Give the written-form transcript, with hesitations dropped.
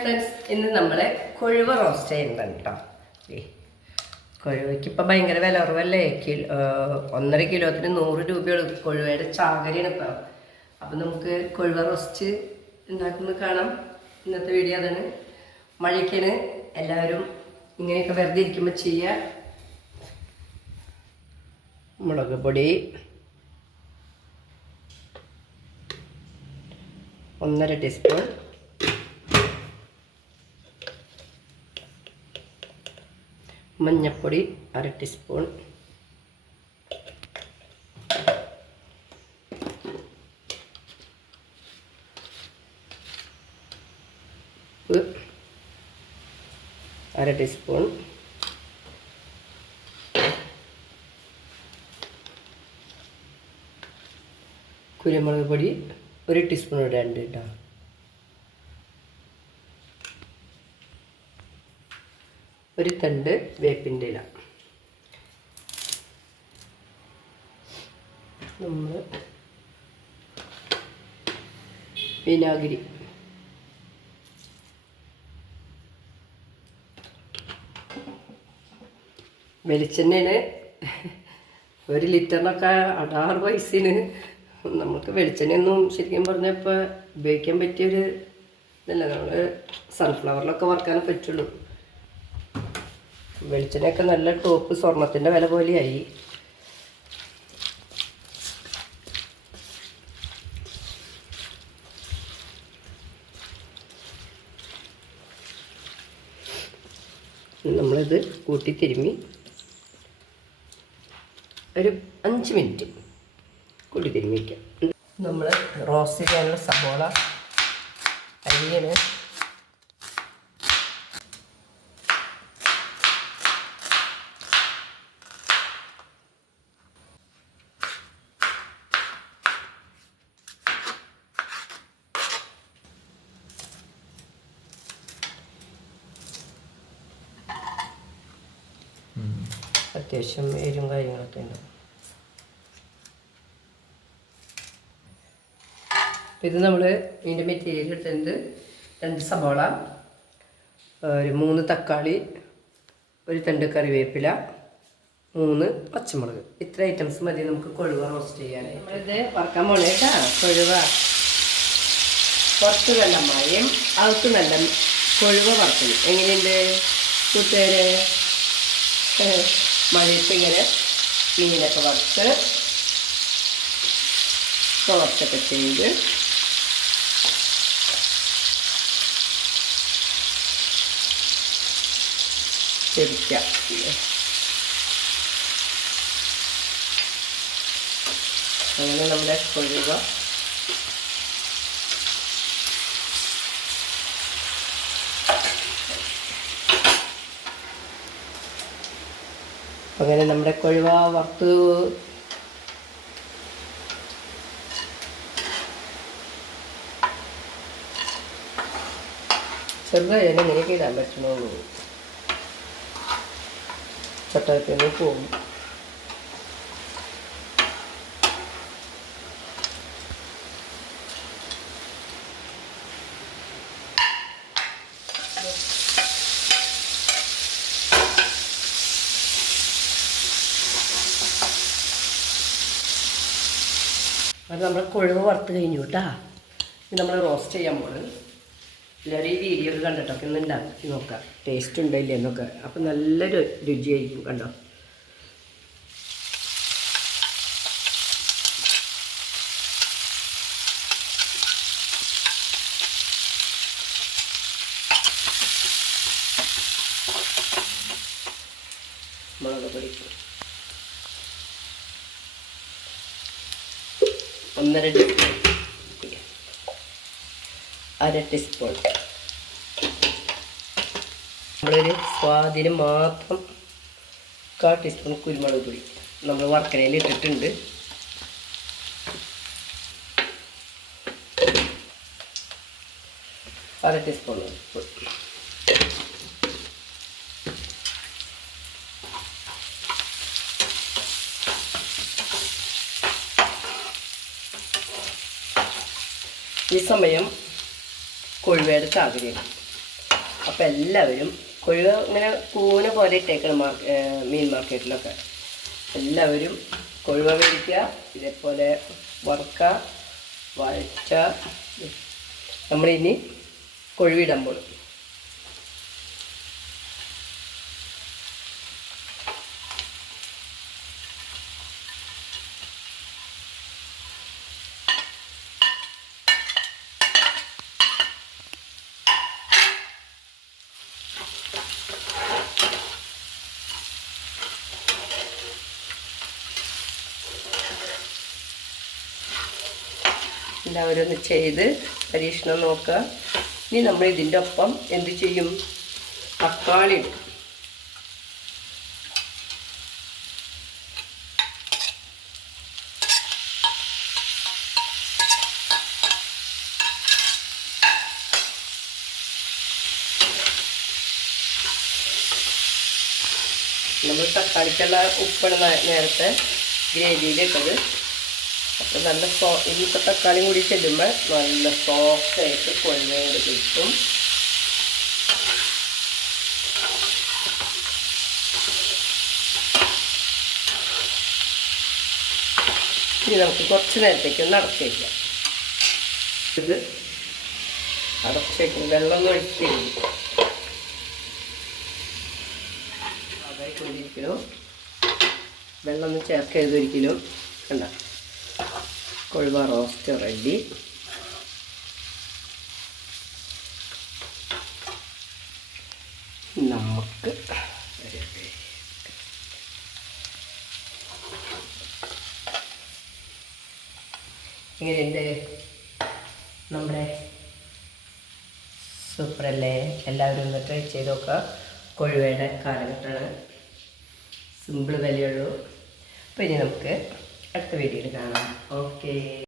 Friends, ഇന്ന് നമ്മൾ കൊഴുവ roast ചെയ്യുന്നുണ്ട് കേട്ടോ. കൊഴുവയ്ക്ക് ഇപ്പം ഭയങ്കര വില കുറവല്ലേ. 1.5 കിലോത്തിന് 100 രൂപയുള്ളൂ. കൊഴുവയുടെ ചാകരയാണ് ഇപ്പം. അപ്പം നമുക്ക് കൊഴുവ റോസ്റ്റ് ഉണ്ടാക്കുന്നത് കാണാം. ഇന്നത്തെ വീഡിയോ അതാണ്. മഴയ്ക്കാണ്, എല്ലാവരും ഇങ്ങനെയൊക്കെ വെറുതെ ഇരിക്കുമ്പോൾ ചെയ്യുക. മുളക് പൊടി 1.5 ടീസ്പൂൺ, മഞ്ഞൾപ്പൊടി 1/2 ടീസ്പൂൺ, ഉപ്പ് 1/2 ടീസ്പൂൺ, കുരുമുളക് പൊടി 1 ടീസ്പൂൺ ഇടാണ്ട് കേട്ടോ. ഒരു തണ്ട് വേപ്പിൻ്റെ ഇല. നമ്മൾ വിനാഗിരി, വെളിച്ചെണ്ണയാണ്. 1 ലിറ്ററിനൊക്കെ 16 പൈസയാണ്. നമുക്ക് വെളിച്ചെണ്ണയൊന്നും ശരിക്കും പറഞ്ഞപ്പോൾ ഉപയോഗിക്കാൻ പറ്റിയൊരു ഇതല്ല. നമ്മൾ സൺഫ്ലവറിലൊക്കെ വറുക്കാനേ പറ്റുള്ളൂ. വെളിച്ചെണ്ണയൊക്കെ നല്ല ടോപ്പ് സ്വർണത്തിൻ്റെ വില പോലെയായി. നമ്മളിത് കൂട്ടി തിരുമ്മി ഒരു 5 മിനിറ്റ് കൂട്ടി തിരുമ്മി വയ്ക്കാം. നമ്മൾ റോസ്റ്റ് ചെയ്യാനുള്ള സവോള അരിയാണ്. അത്യാവശ്യം എരിവും കാര്യങ്ങളൊക്കെ ഉണ്ട്. ഇത് നമ്മൾ ഇതിൻ്റെ മെറ്റീരിയൽ എടുത്തിട്ടുണ്ട്. 2 സവാള, ഒരു 3 തക്കാളി, ഒരു തണ്ട് കറിവേപ്പില, 3 പച്ചമുളക്. ഇത്ര ഐറ്റംസ് മതി നമുക്ക് കൊഴുവ റോസ്റ്റ് ചെയ്യാനായി. നമ്മളിത് വറക്കാൻ പോണേട്ടാ. കൊഴുവ പുറത്ത് നല്ല മഴയും അകത്ത് നല്ല കൊഴുവ വറുക്കണം. എങ്ങനെയുണ്ട് കൂട്ടുകാരെ? മഴയത്ത് ഇങ്ങനെ മീനൊക്കെ വറുത്ത് റോസ്റ്റൊക്കെ ചെയ്ത് ശരിക്കാം. അങ്ങനെ നമ്മുടെ കൊഴുവ വറുത്ത് ചെറുതായാലും ഇങ്ങനെയൊക്കെ ഇടാൻ പറ്റണുള്ളൂ. ചട്ടത്തിന് പോകും. അത് നമ്മൾ കൊഴുവ വറുത്ത് കഴിഞ്ഞു കേട്ടാ. ഇത് നമ്മൾ റോസ്റ്റ് ചെയ്യാൻ പോകുന്നത്. എല്ലാവരും ഈ വീഡിയോ കണ്ടിട്ടൊക്കെ ഒന്ന് ഉണ്ടാക്കി നോക്കാം, ടേസ്റ്റ് ഉണ്ടോ ഇല്ല എന്നൊക്കെ. അപ്പം നല്ലൊരു രുചിയായിരിക്കും. കണ്ടോ, മുളക് പൊടി 1.5 ടീസ്പൂൺ, 1/2 ടീസ്പൂൺ. നമ്മളൊരു സ്വാദിന് മാത്രം 1/4 ടീസ്പൂൺ കുരുമുളക് പൊടി നമ്മൾ വറക്കണയിൽ ഇട്ടിട്ടുണ്ട്. അര ടീസ്പൂൺ ഉപ്പ്, ഈ സമയം കൊഴുവയുടെ ചാകരയാണ്. അപ്പോൾ എല്ലാവരും കൊഴുവ ഇങ്ങനെ കൂന പോലെ ഇട്ടേക്കണം മീൻ മാർക്കറ്റിലൊക്കെ. എല്ലാവരും കൊഴുവ മേടിക്കുക, ഇതേപോലെ വറുക്കുക, വഴറ്റുക. നമ്മളിനി കൊഴുവിടുമ്പോൾ എല്ലാവരും ഒന്ന് ചെയ്ത് പരീക്ഷണം നോക്കുക. ഇനി നമ്മൾ ഇതിൻ്റെ ഒപ്പം എന്ത് ചെയ്യും? തക്കാളി ഇടും. നമ്മൾ തക്കാളിക്കുള്ള ഉപ്പാണ് നേരത്തെ ഗ്രേവിയിലിട്ടത്. അപ്പോൾ നല്ല ഇനിയിപ്പോൾ തക്കാളിയും കൂടി ചെല്ലുമ്പോൾ നല്ല സോഫ്റ്റായിട്ട് കൊഴുവയോട് കിട്ടും. ഇനി നമുക്ക് കുറച്ച് നേരത്തേക്ക് ഒന്ന് അടച്ച് വയ്ക്കാം. ഇത് അടച്ച് വയ്ക്കും, വെള്ളം ഒഴിച്ചിരിക്കും. അതായിട്ട് ഒരിക്കലും വെള്ളം ഒന്നും ചേർക്കരുത് ഒരിക്കലും. കണ്ട കൊഴുവ റോസ്റ്റ് റെഡി. നമുക്ക് എങ്ങനെയുണ്ട്? നമ്മുടെ സൂപ്പറല്ലേ? എല്ലാവരും ഒന്ന് ട്രൈ ചെയ്ത് നോക്കുക. കൊഴുവയുടെ കാലഘട്ടമാണ്, സിമ്പിൾ വിലയുള്ളൂ. അപ്പോൾ ഇനി നമുക്ക് അടുത്ത വീഡിയോയിൽ കാണാം. ഓക്കേ.